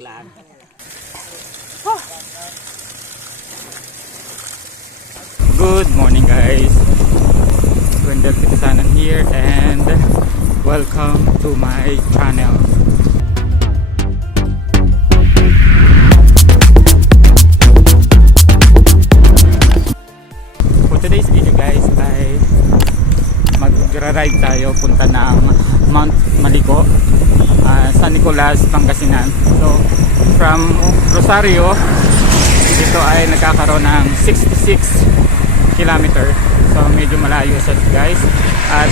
lang. Good morning guys. Wendell Pangasinan here and welcome to my channel. For today's video guys ay magra-ride tayo punta ng Mount Malico, San Nicolas, Pangasinan. So from Rosario dito ay nagkakaroon ng 66 kilometer. So medyo malayo siya guys. At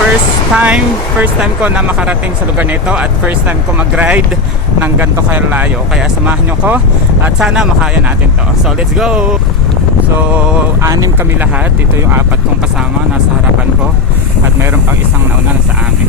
first time ko na makarating sa lugar nito at first time ko mag-ride ng ganito kalayo. Kaya samahan nyo ko at sana makaya natin to. So let's go! So 6 kami lahat. Ito yung 4 kong kasama nasa harapan ko at mayroon pang isang nauna na sa amin.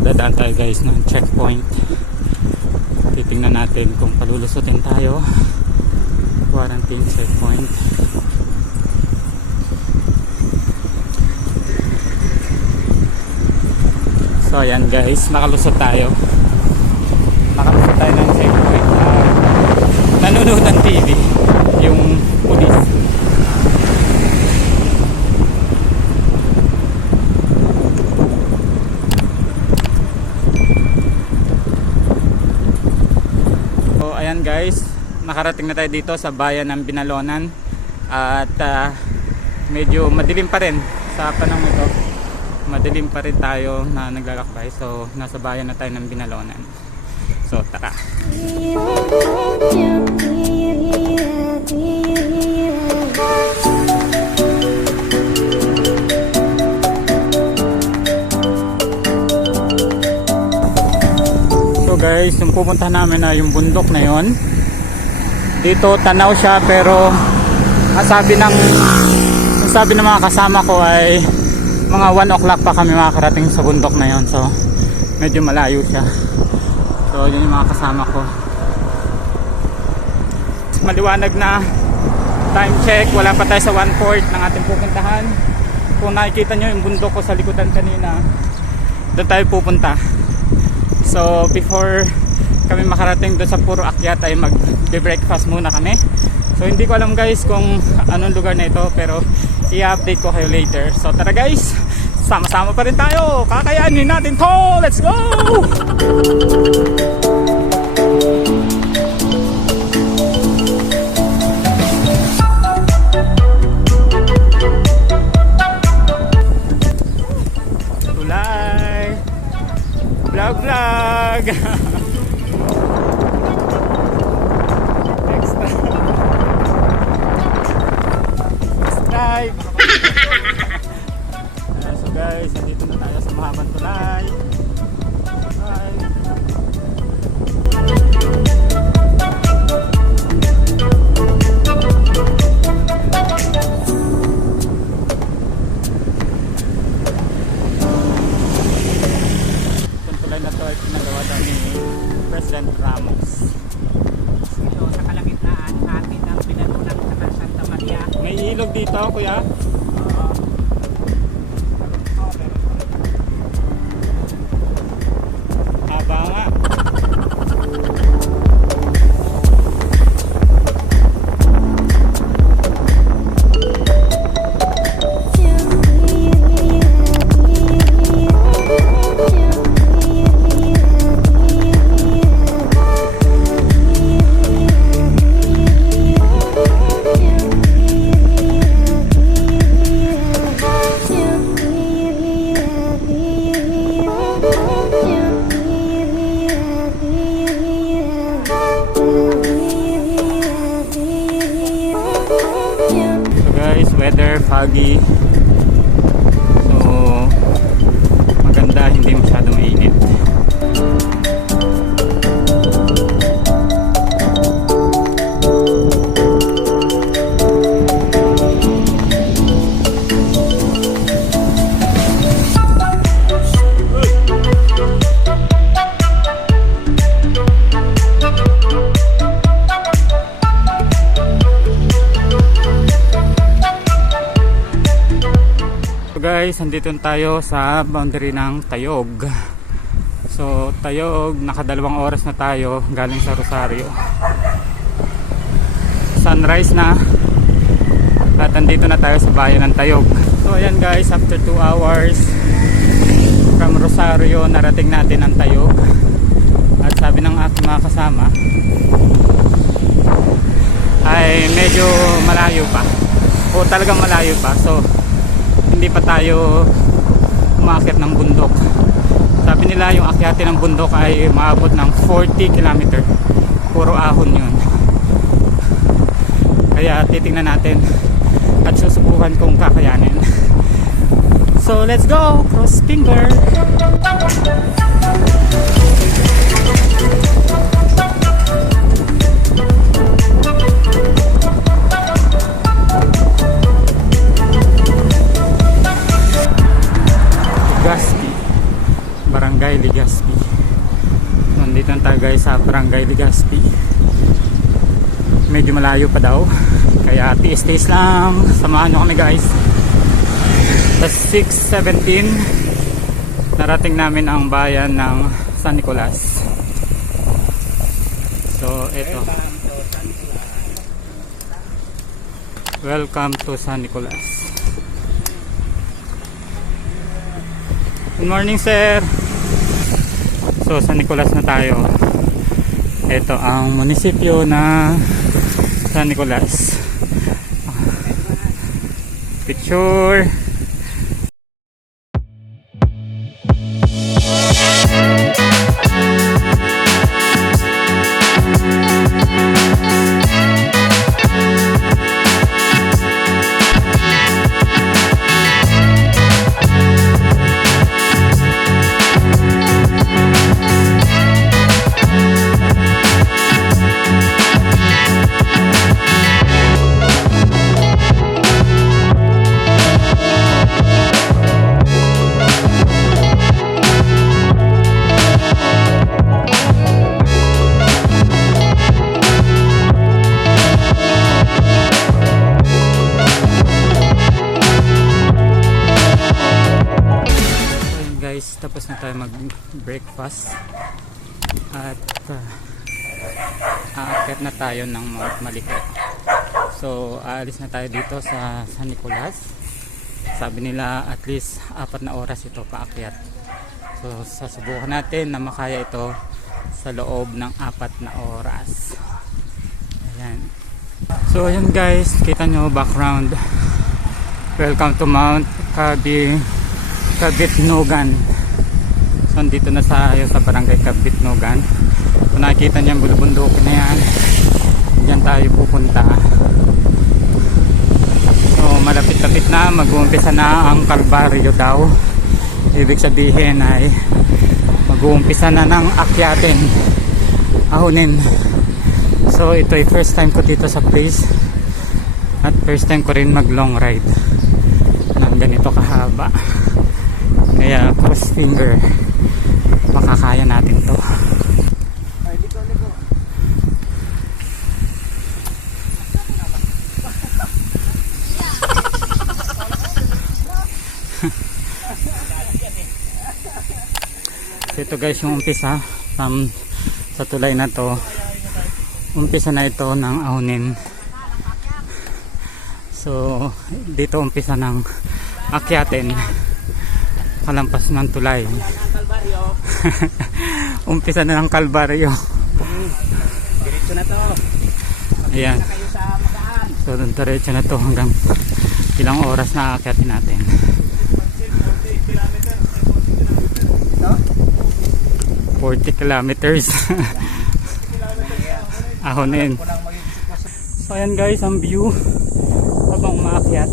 Dadaan tayo guys ng checkpoint. Titingnan natin kung palulusutin tayo. Quarantine checkpoint. So ayan guys, nakalusot tayo. Nakalusot tayo ng checkpoint. Nanonood ng TV yung pulis. Ayan guys, nakarating na tayo dito sa bayan ng Binalonan at medyo madilim pa rin sa panahon ito. Madilim pa rin tayo na naglalakbay. So nasa bayan na tayo ng Binalonan. So tara. Guys, yung pupuntahan namin na yung bundok na yon. Dito tanaw siya pero sabi ng mga kasama ko ay mga 1 o'clock pa kami makakarating sa bundok na yon. So medyo malayo siya. So yun yung mga kasama ko. Maliwanag na. Time check, wala pa tayo sa 1/4 ng ating pupuntahan. Kung nakikita nyo yung bundok ko sa likutan kanina, doon tayo pupunta. So before kami makarating doon sa puro akyat ay mag-breakfast muna kami. So hindi ko alam guys kung anong lugar na ito, pero i-update ko kayo later. So tara guys, sama-sama pa rin tayo. Kakayanin natin to. Let's go! Vlog! Next time. Subscribe! So guys, nandito na tayo sa mahabang tulay. Bye! President Ramos. Ito sa kalagitnaan natin ng Binalonan sa Santa Maria. May ilog dito, kuya? Haba nga. foggy. So maganda, hindi masyado mainit. Guys, andito tayo sa boundary ng Tayog. So Tayog, nakadalawang oras na tayo galing sa Rosario. Sunrise na at andito na tayo sa bayan ng Tayog. So ayan guys, after 2 hours from Rosario, narating natin ang Tayog. At sabi ng aking mga kasama ay medyo malayo pa, o talagang malayo pa. So hindi pa tayo umakyat ng bundok. Sabi nila yung akyatin ng bundok ay maabot ng 40 km. Puro ahon yun. Kaya titingnan natin at susubukan kung kakayanin. So let's go! Cross finger! Barangay Legazpi. Nandito na tayo guys sa Barangay Legazpi. Medyo malayo pa daw, kaya tiis-tiis lang. Samahan nyo kami guys. Sa 6:17 narating namin ang bayan ng San Nicolas. So eto, welcome to San Nicolas. Good morning sir. So San Nicolas na tayo. Ito ang munisipyo na San Nicolas. Picture. Tapos na tayo mag breakfast at aakyat na tayo ng Malico. So aalis na tayo dito sa San Nicolas. Sabi nila at least 4 na oras ito paakyat. So sasubukan natin na makaya ito sa loob ng 4 na oras. Ayan. So ayan guys, kita nyo background. Welcome to Mount Kabitnogan. So dito na tayo sa barangay Kabitnogan. Kung nakikita niyo ang bulubundukin na yan, diyan tayo pupunta. So malapit-lapit na, mag-uumpisa na ang kalbaryo daw. Ibig sabihin ay mag-uumpisa na ng akyatin, ahonin. So ito ay first time ko dito sa place at first time ko rin mag long ride ng ganito kahaba. Kaya cross finger, makakaya natin to. So ito guys yung umpisa sa tulay na to. Umpisa na ito ng ahonin. So dito umpisa ng akyatin kalampas ng tulay. Umpisa na ng kalbaryo. Diretso na to. Ayan. So diretso na to hanggang ilang oras na aakyatin natin. 40 kilometers. Ahonin. So ayan guys ang view habang umaakyat.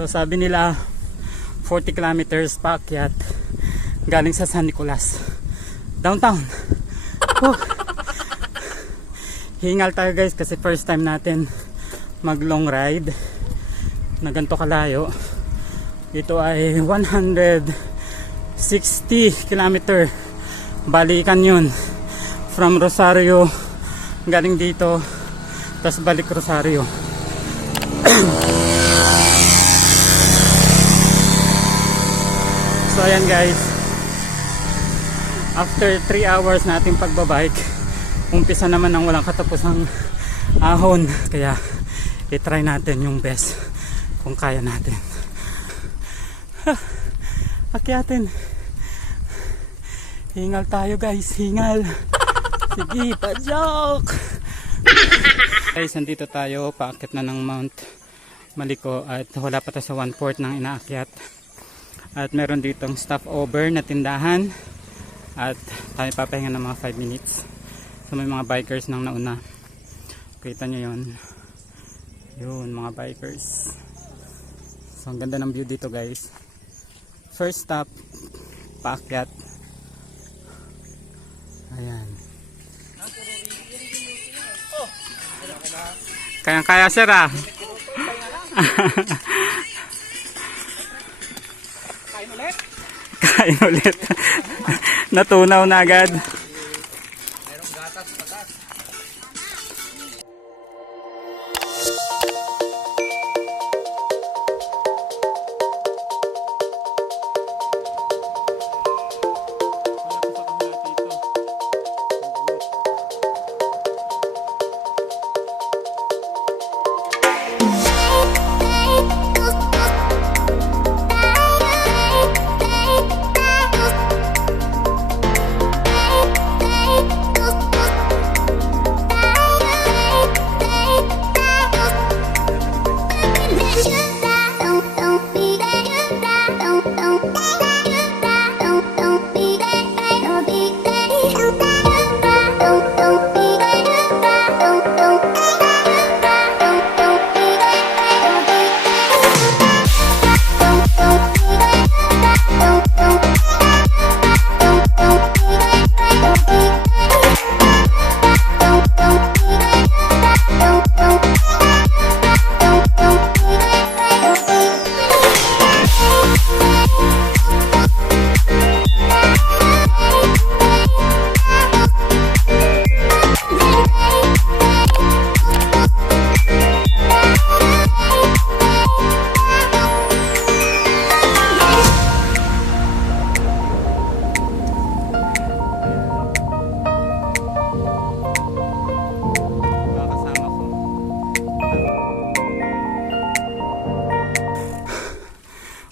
So sabi nila 40 kilometers paakyat galing sa San Nicolas downtown. Hingal tayo guys kasi first time natin mag long ride na ganito kalayo. Ito ay 160 kilometer balikan yun from Rosario galing dito tapos balik Rosario. So ayan guys, after 3 hours nating pagbabike, umpisa naman ng walang katapusang ahon, kaya i-try natin yung best kung kaya natin. Akyatin, hingal tayo guys, hingal. Sige, pa-joke. Guys, nandito tayo, paakyat na ng Mount Malico at wala pa tayo sa 1/4 ng inaakyat. At meron ditong stopover na tindahan at tayo papahinga ng mga 5 minutes. So may mga bikers nang nauna. Kita nyo yun. Yun, mga bikers. So ang ganda ng view dito guys. First stop, paakyat. Ayan. Kayang-kaya sir ah. Kain ulit. Natunaw na agad. Merong gatas patas.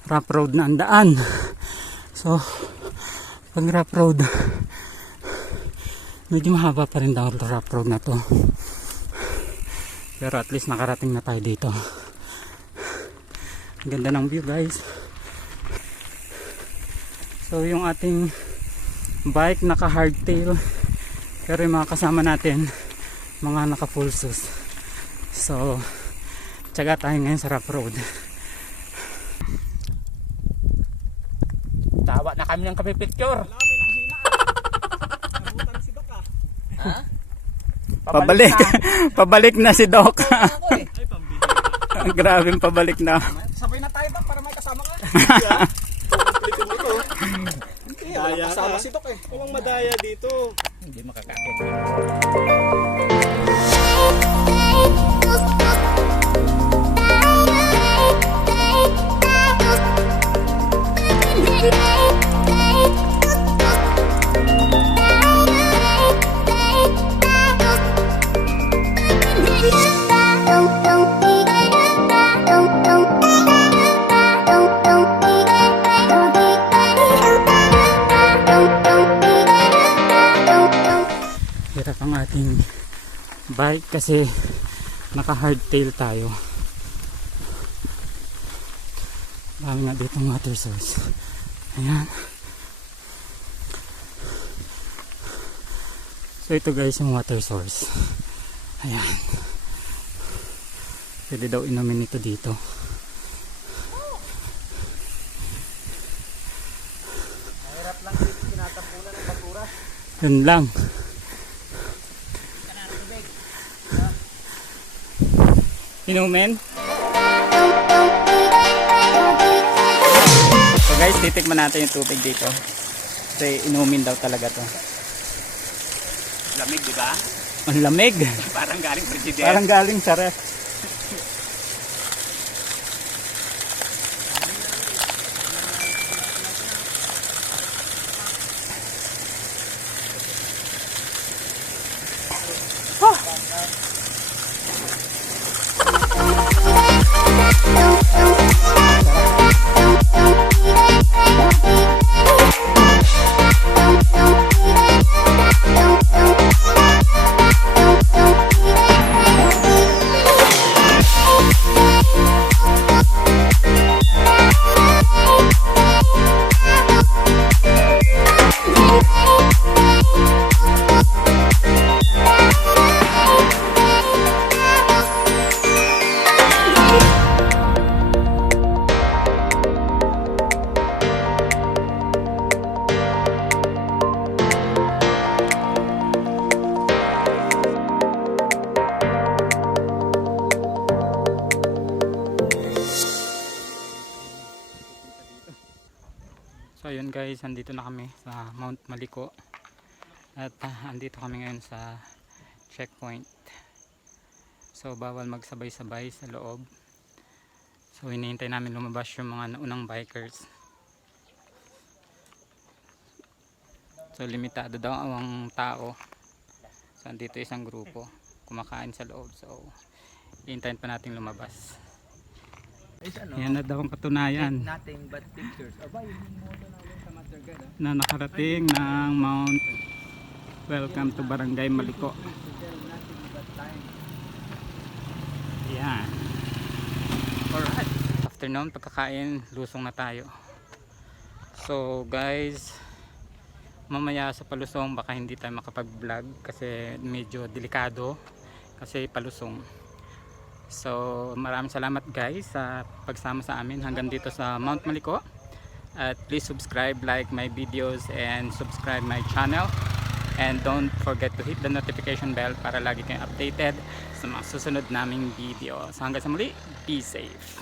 Rough road na ang daan. So pag rough road, medyo mahaba pa rin daw rough road na to, pero at least nakarating na tayo dito. Ang ganda ng view guys. So yung ating bike naka hardtail, pero yung mga kasama natin mga naka full sus. So tiyaga tayo ngayon sa rough road. Tawa na kami ng kape picture. Wala kami nang hinaan. Nabutan si Doc ah. Ha? Pabalik. Pabalik na si Doc. Ay, pambihira. Grabe, pabalik na. Sabay na tayo Doc para may kasama ka. Kompleto mo ito. Hindi, wala kasama si Doc eh. Walang madaya dito. Hindi makakakit. Hirap ang ating bike kasi naka hardtail tayo. Dami nga ditong water source. Ayan. So ito guys yung water source. Ayan. Pwede daw inumin ito dito. Yun lang. Inumin. So guys, titikman natin yung tubig dito. Kasi inumin daw talaga to. Lamig, di ba? Ang lamig. Parang galing presidente. Parang galing sa ref. So ayun guys, andito na kami sa Mount Malico. At andito kami ngayon sa checkpoint. So bawal magsabay-sabay sa loob. So hinihintay namin lumabas yung mga naunang bikers. So limitado daw ang tao. So andito isang grupo kumakain sa loob. So hihintayin pa natin lumabas. Yan na daw ang katunayan Nothing but pictures. Aba, yung moto na ulit sa Master Guide. na nakarating ng Mount. Welcome to Barangay Malico. Yan. Alright. Afternoon, pagkakain, lusong na tayo. So guys, mamaya sa palusong baka hindi tayo makapag-vlog kasi medyo delikado kasi palusong. So maraming salamat guys sa pagsama sa amin hanggang dito sa Mount Malico. At please subscribe, like my videos and subscribe my channel. And don't forget to hit the notification bell para lagi kayong updated sa mga susunod naming video. So hanggang sa muli, be safe.